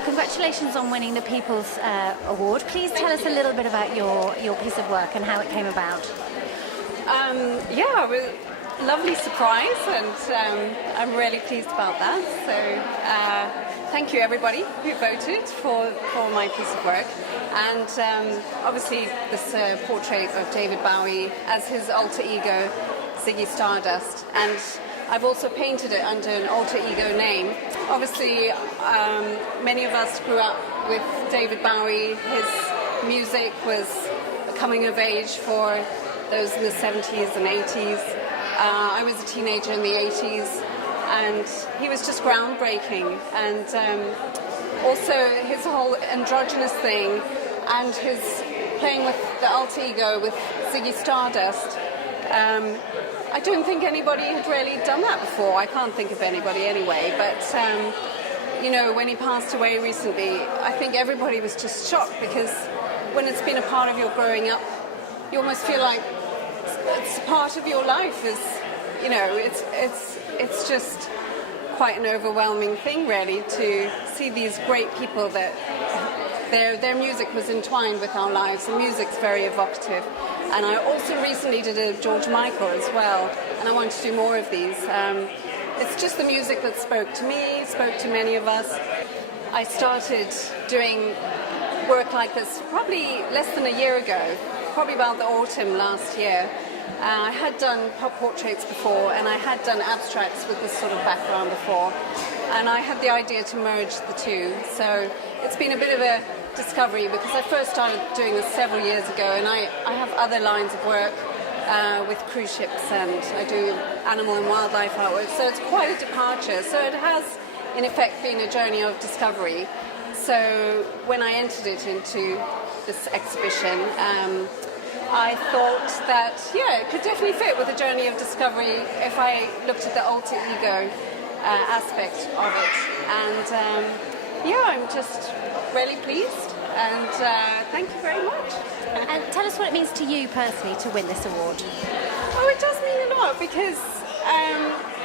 Congratulations on winning the People's Award. Please tell us a little bit about your piece of work and how it came about. Yeah, well, lovely surprise, and I'm really pleased about that. So thank you everybody who voted for my piece of work. And obviously this portrait of David Bowie as his alter ego, Ziggy Stardust. And I've also painted it under an alter ego name. Obviously, many of us grew up with David Bowie. His music was a coming of age for those in the 70s and 80s. I was a teenager in the 80s, and he was just groundbreaking. And also his whole androgynous thing, and his playing with the alter ego with Ziggy Stardust. I don't think anybody had really done that before. I can't think of anybody anyway, but you know, when he passed away recently, I think everybody was just shocked, because when it's been a part of your growing up, you almost feel like it's part of your life. Is, you know, it's just quite an overwhelming thing, really, to see these great people that their music was entwined with our lives. The music's very evocative. And I also recently did a George Michael as well, and I want to do more of these. It's just the music that spoke to me, spoke to many of us. I started doing work like this probably less than a year ago, probably about the autumn last year. I had done pop portraits before, and I had done abstracts with this sort of background before, and I had the idea to merge the two. So it's been a bit of a discovery, because I first started doing this several years ago, and I have other lines of work with cruise ships, and I do animal and wildlife artwork, so it's quite a departure. So it has in effect been a journey of discovery. So when I entered it into this exhibition, I thought that, yeah, it could definitely fit with a journey of discovery if I looked at the alter ego aspect of it. And yeah, I'm just really pleased, and thank you very much. And tell us what it means to you personally to win this award. Oh, it does mean a lot, because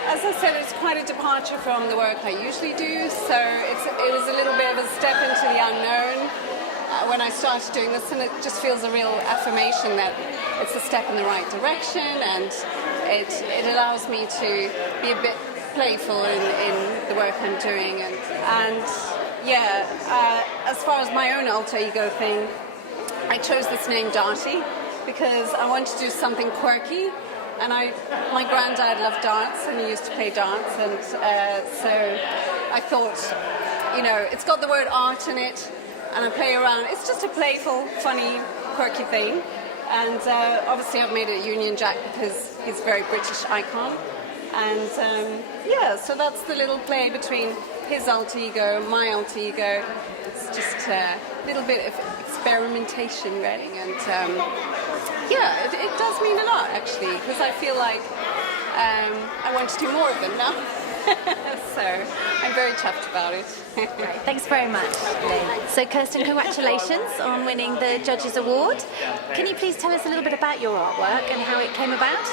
as I said, it's quite a departure from the work I usually do, so it was a little bit of a step into the unknown when I started doing this, and it just feels a real affirmation that it's a step in the right direction, and it allows me to be a bit playful in the work I'm doing. And yeah, as far as my own alter ego thing, I chose this name Darty because I wanted to do something quirky, and my granddad loved darts, and he used to play darts, and so I thought, you know, it's got the word art in it, and I play around. It's just a playful, funny, quirky thing. And obviously I've made it Union Jack because he's a very British icon. And yeah, so that's the little play between his alter ego, my alter ego. It's just a little bit of experimentation, really. And yeah, it does mean a lot, actually, because I feel like I want to do more of them now. So I'm very chuffed about it. Great. Thanks very much, Lynn. So Kirsten, congratulations on winning the Judges Award. Can you please tell us a little bit about your artwork and how it came about?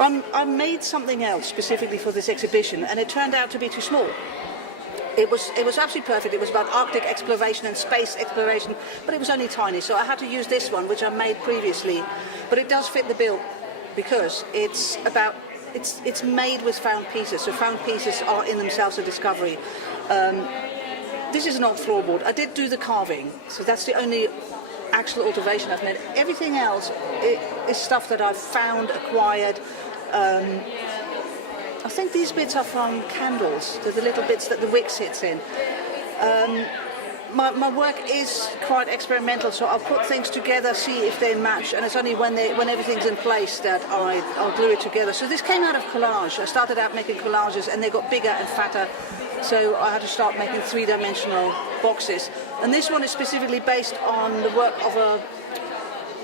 I made something else specifically for this exhibition, and it turned out to be too small. It was absolutely perfect. It was about Arctic exploration and space exploration, but it was only tiny, so I had to use this one, which I made previously. But it does fit the bill because it's made with found pieces, so found pieces are in themselves a discovery. This is an old floorboard. I did do the carving, so that's the only actual alteration I've made. Everything else is stuff that I've found, acquired. I think these bits are from candles. They're the little bits that the wick sits in. My work is quite experimental, so I'll put things together, see if they match, and it's only when everything's in place that I'll glue it together. So this came out of collage. I started out making collages, and they got bigger and fatter, so I had to start making three-dimensional boxes. And this one is specifically based on the work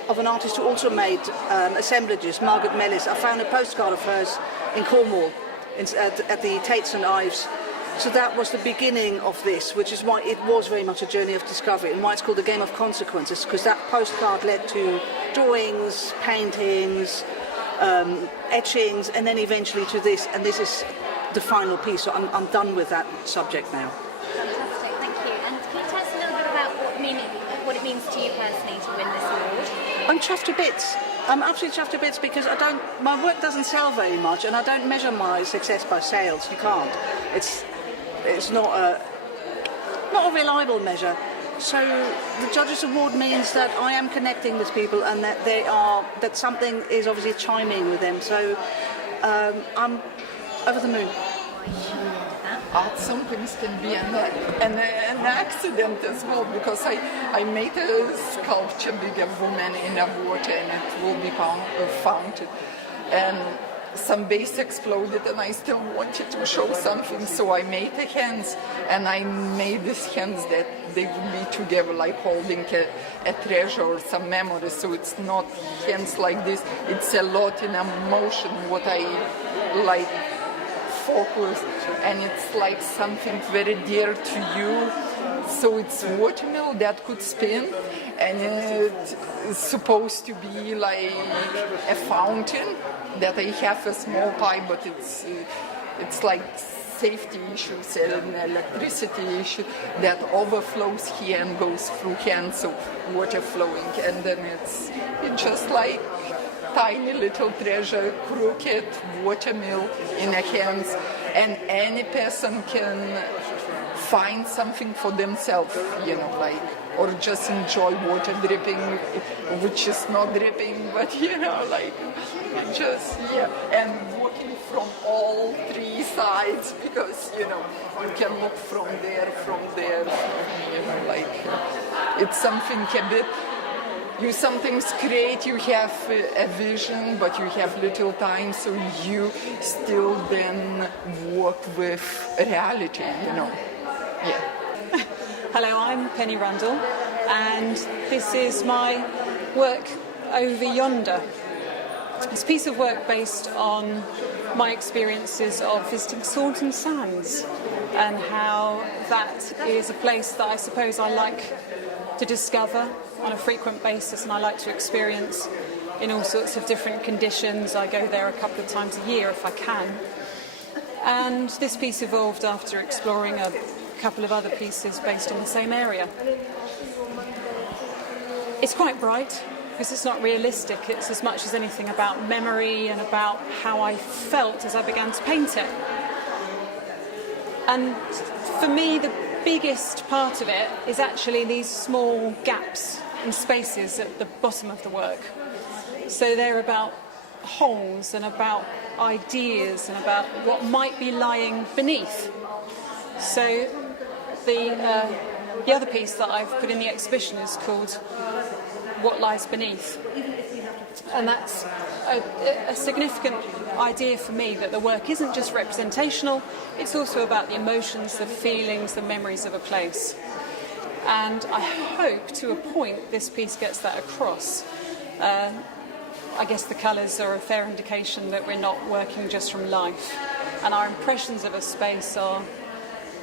of an artist who also made assemblages, Margaret Mellis. I found a postcard of hers in Cornwall at the Tates and Ives. So that was the beginning of this, which is why it was very much a journey of discovery, and why it's called the Game of Consequences, because that postcard led to drawings, paintings, etchings, and then eventually to this. And this is the final piece. So I'm done with that subject now. Fantastic, thank you. And can you tell us a little bit about what it means to you personally to win this award? I'm chuffed to bits. I'm absolutely chuffed to bits because my work doesn't sell very much, and I don't measure my success by sales. You can't. It's not a reliable measure. So the Judges Award means that I am connecting with people, and that something is obviously chiming with them. So I'm over the moon. Art sometimes can be an accident as well, because I made a sculpture, bigger woman in a water, and it will be fountain. And some base exploded, and I still wanted to show something, so I made the hands, and I made these hands that they would be together, like holding a treasure or some memory. So it's not hands like this, it's a lot in emotion, what I like focus, and it's like something very dear to you. So it's watermelon that could spin, and it's supposed to be like a fountain that I have a small pipe, but it's like safety issues and electricity issue that overflows here and goes through hands, so water flowing, and then it's just like tiny little treasure, crooked watermill in the hands, and any person can find something for themselves, like, or just enjoy water dripping, which is not dripping, but like, just, and walking from all three sides, because, you can look from there, like, it's something a bit. You sometimes create, you have a vision, but you have little time, so you still then work with reality, Yeah. Hello, I'm Penny Rundle, and this is my work over yonder. It's a piece of work based on my experiences of visiting Saunton Sands, and how that is a place that I suppose I like to discover on a frequent basis, and I like to experience in all sorts of different conditions. I go there a couple of times a year if I can. And this piece evolved after exploring a couple of other pieces based in the same area. It's quite bright because it's not realistic. It's as much as anything about memory and about how I felt as I began to paint it. And for me, the biggest part of it is actually these small gaps and spaces at the bottom of the work. So they're about holes and about ideas and about what might be lying beneath. So the other piece that I've put in the exhibition is called What Lies Beneath. And that's a significant idea for me, that the work isn't just representational, it's also about the emotions, the feelings, the memories of a place. And I hope to a point this piece gets that across. I guess the colours are a fair indication that we're not working just from life, and our impressions of a space are,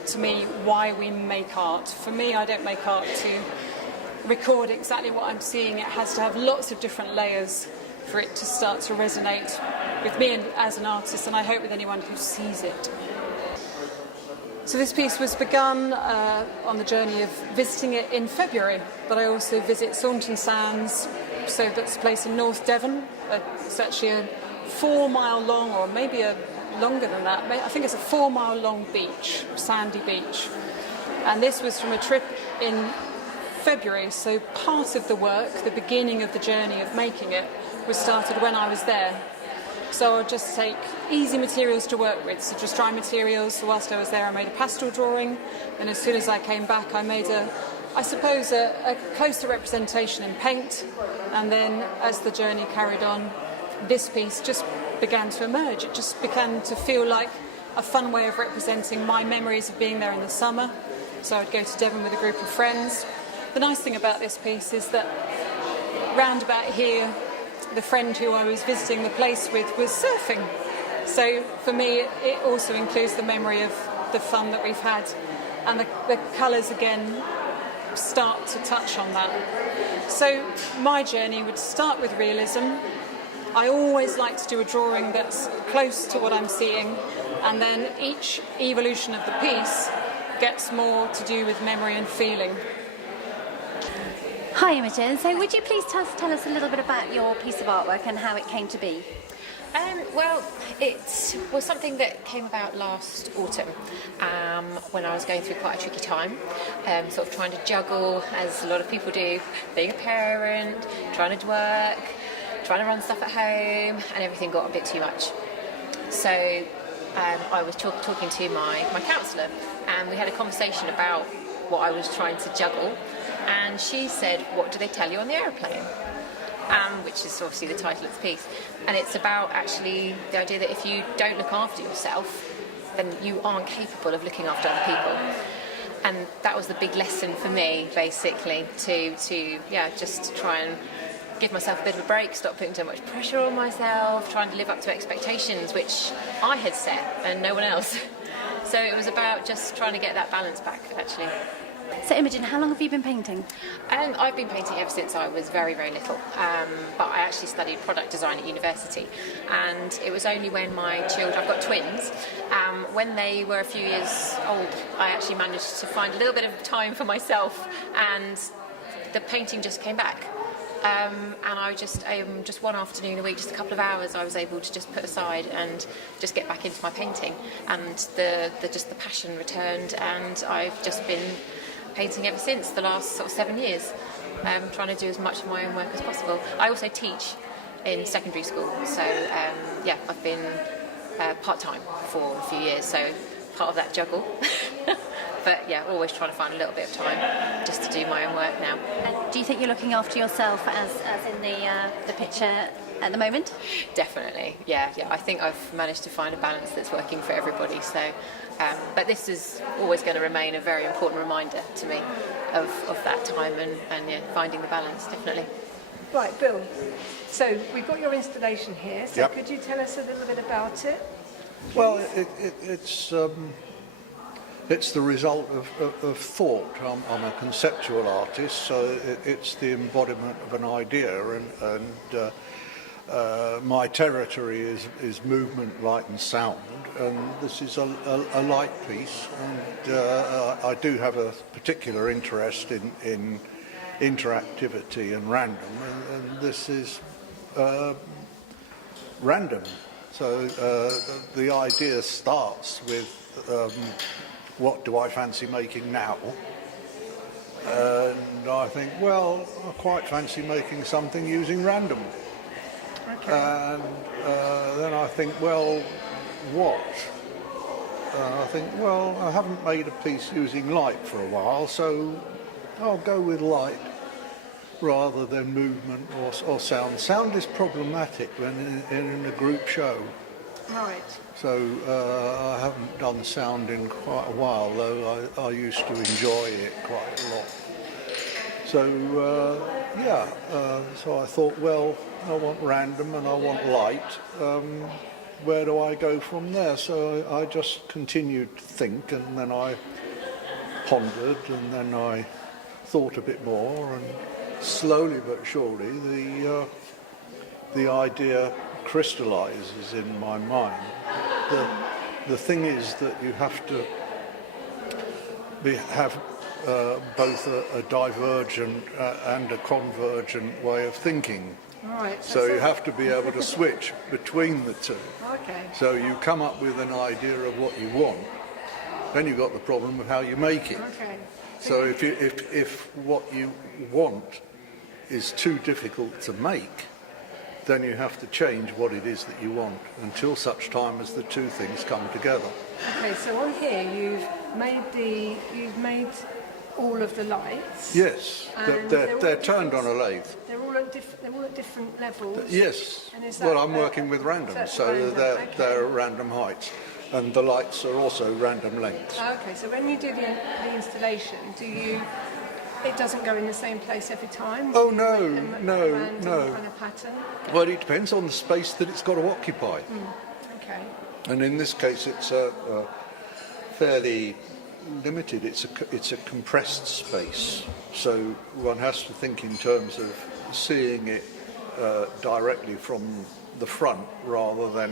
to me, why we make art. For me, I don't make art to record exactly what I'm seeing. It has to have lots of different layers for it to start to resonate with me as an artist, and I hope with anyone who sees it. So this piece was begun on the journey of visiting it in February, but I also visit Saunton Sands, so that's a place in North Devon. It's actually a 4-mile long, or maybe longer than that. I think it's a 4-mile long beach, sandy beach. And this was from a trip in February, so part of the work, the beginning of the journey of making it, was started when I was there. So I'll just take easy materials to work with, so just dry materials. So whilst I was there, I made a pastel drawing, and as soon as I came back, I made a closer representation in paint. And then as the journey carried on, this piece just began to emerge. It just began to feel like a fun way of representing my memories of being there in the summer. So I'd go to Devon with a group of friends. The nice thing about this piece is that round about here, the friend who I was visiting the place with was surfing. So for me, it also includes the memory of the fun that we've had, and the colours again start to touch on that. So my journey would start with realism. I always like to do a drawing that's close to what I'm seeing, And then each evolution of the piece gets more to do with memory and feeling. Hi Imogen, so would you please tell us a little bit about your piece of artwork and how it came to be? Well, it was something that came about last autumn when I was going through quite a tricky time, sort of trying to juggle, as a lot of people do, being a parent, trying to work, trying to run stuff at home, and everything got a bit too much. So I was talking to my counsellor, and we had a conversation about what I was trying to juggle, and she said, "What do they tell you on the aeroplane?" Which is obviously the title of the piece. And it's about actually the idea that if you don't look after yourself, then you aren't capable of looking after other people. And that was the big lesson for me, basically, to just try and give myself a bit of a break, stop putting too much pressure on myself, trying to live up to expectations which I had set and no one else. So it was about just trying to get that balance back, actually. So Imogen, how long have you been painting? I've been painting ever since I was very, very little, but I actually studied product design at university, and it was only when my children, I've got twins, when they were a few years old, I actually managed to find a little bit of time for myself, and the painting just came back. And I just one afternoon a week, just a couple of hours, I was able to just put aside and just get back into my painting, and the passion returned, and I've just been painting ever since, the last sort of 7 years, trying to do as much of my own work as possible. I also teach in secondary school, so I've been part-time for a few years, so part of that juggle. But yeah, always trying to find a little bit of time just to do my own work now. And do you think you're looking after yourself as in the picture at the moment? Definitely, yeah. I think I've managed to find a balance that's working for everybody. So, but this is always going to remain a very important reminder to me of that time and finding the balance, definitely. Right, Bill. So we've got your installation here. So Yep. could you tell us a little bit about it? Well, it's the result of thought. I'm a conceptual artist, so it's the embodiment of an idea, and my territory is movement, light and sound, and this is a light piece, and I do have a particular interest in interactivity and random, and this is random. So the idea starts with what do I fancy making now? And I think, well, I quite fancy making something using random. Okay. And then I think, well, what? And I think, well, I haven't made a piece using light for a while, so I'll go with light rather than movement or sound. Sound is problematic when in a group show. Right. So I haven't done sound in quite a while, though I used to enjoy it quite a lot. So so I thought, well, I want random and I want light. Where do I go from there? So I just continued to think, and then I pondered, and then I thought a bit more, and slowly but surely the idea crystallizes in my mind. The thing is that you have to have both a divergent and a convergent way of thinking. Right. So you have to be able to switch between the two. Okay. So you come up with an idea of what you want, then you've got the problem of how you make it. Okay. So if what you want is too difficult to make, then you have to change what it is that you want until such time as the two things come together. Okay. So on here you've made all of the lights. Yes, And they're turned on a lathe. They're all at different levels. Yes. And is that, Well, I'm working with random, that's so random, okay. they're random heights, and the lights are also random lengths. Okay. So when you do the installation, it doesn't go in the same place every time? Oh, Do you no, make a no, random no. kind of pattern? Well, it depends on the space that it's got to occupy. Okay. And in this case, it's fairly limited. It's a compressed space, so one has to think in terms of seeing it directly from the front rather than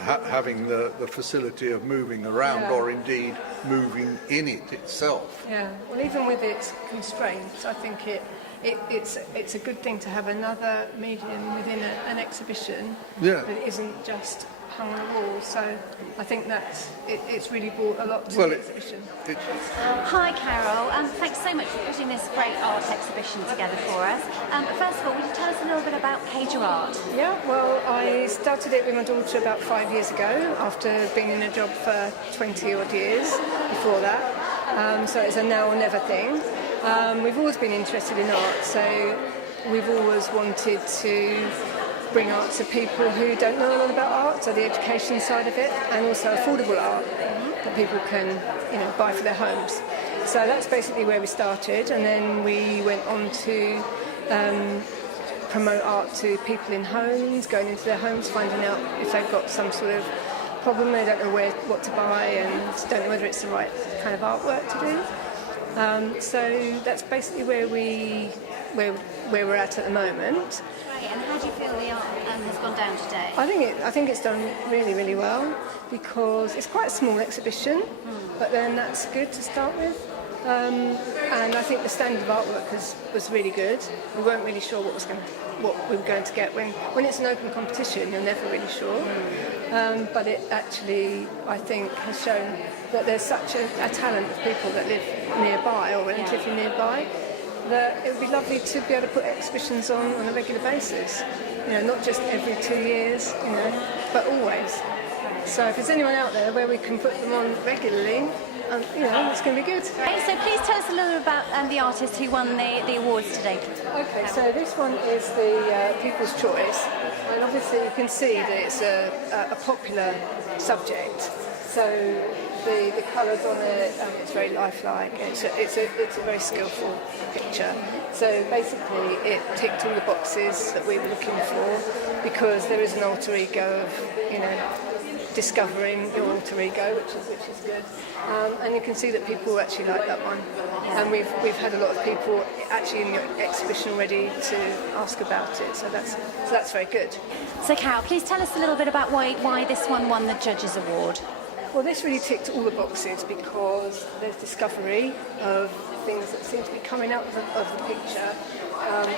having the facility of moving around, Yeah. or indeed moving in it itself. Yeah, well, even with its constraints, I think it's a good thing to have another medium within an exhibition Yeah. that isn't just hung on a wall. So I think it's really brought a lot to Well, the exhibition. Hi Carol, thanks so much for putting this great art exhibition together for us. First of all, would you tell us a little bit about Pager Art? Yeah, well, I started it with my daughter about 5 years ago after being in a job for 20 odd years before that. So it's a now or never thing. We've always been interested in art, so we've always wanted to bring art to people who don't know a lot about art, so the education side of it, and also affordable art that people can, buy for their homes. So that's basically where we started, and then we went on to promote art to people in homes, going into their homes, finding out if they've got some sort of problem, they don't know what to buy, and don't know whether it's the right kind of artwork to do. So that's basically where we're at the moment. Great, and how do you feel the art has gone down today? I think it's done really, really well because it's quite a small exhibition, but then that's good to start with. And I think the standard of artwork was really good. We weren't really sure what we were going to get. When it's an open competition, you're never really sure. But it actually, I think, has shown that there's such a talent of people that live nearby or relatively nearby, that it would be lovely to be able to put exhibitions on a regular basis. Not just every 2 years, but always. So if there's anyone out there where we can put them on regularly, it's going to be good. Okay, so please tell us a little bit about the artist who won the awards today. Okay, so this one is the People's Choice, and obviously you can see that it's a popular subject. So the colours on it, it's very lifelike. It's a very skillful picture. So basically, it ticked all the boxes that we were looking for, because there is an alter ego of discovering your alter ego, which is good. And you can see that people actually like that one. And we've had a lot of people actually in the exhibition already to ask about it. So that's very good. So Carol, please tell us a little bit about why this one won the Judges Award. Well, this really ticked all the boxes because there's discovery of things that seem to be coming out of the picture.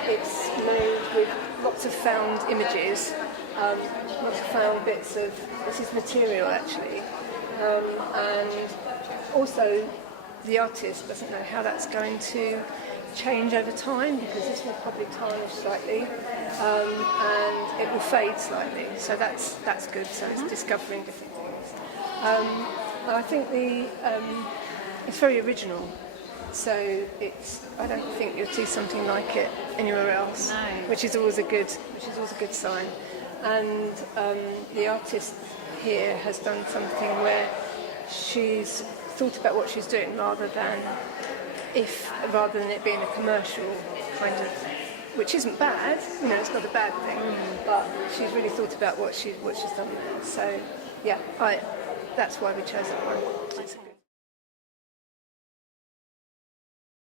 It's made with lots of found images, lots of found bits of this is material actually, and also the artist doesn't know how that's going to change over time, because this will probably tarnish slightly and it will fade slightly. So that's good. So it's discovering different things. I think it's very original, so I don't think you'll see something like it anywhere else, which is always a good sign. And the artist here has done something where she's thought about what she's doing rather than it being a commercial kind of, which isn't bad. It's not a bad thing, but she's really thought about what she's done there. So yeah, that's why we chose that one.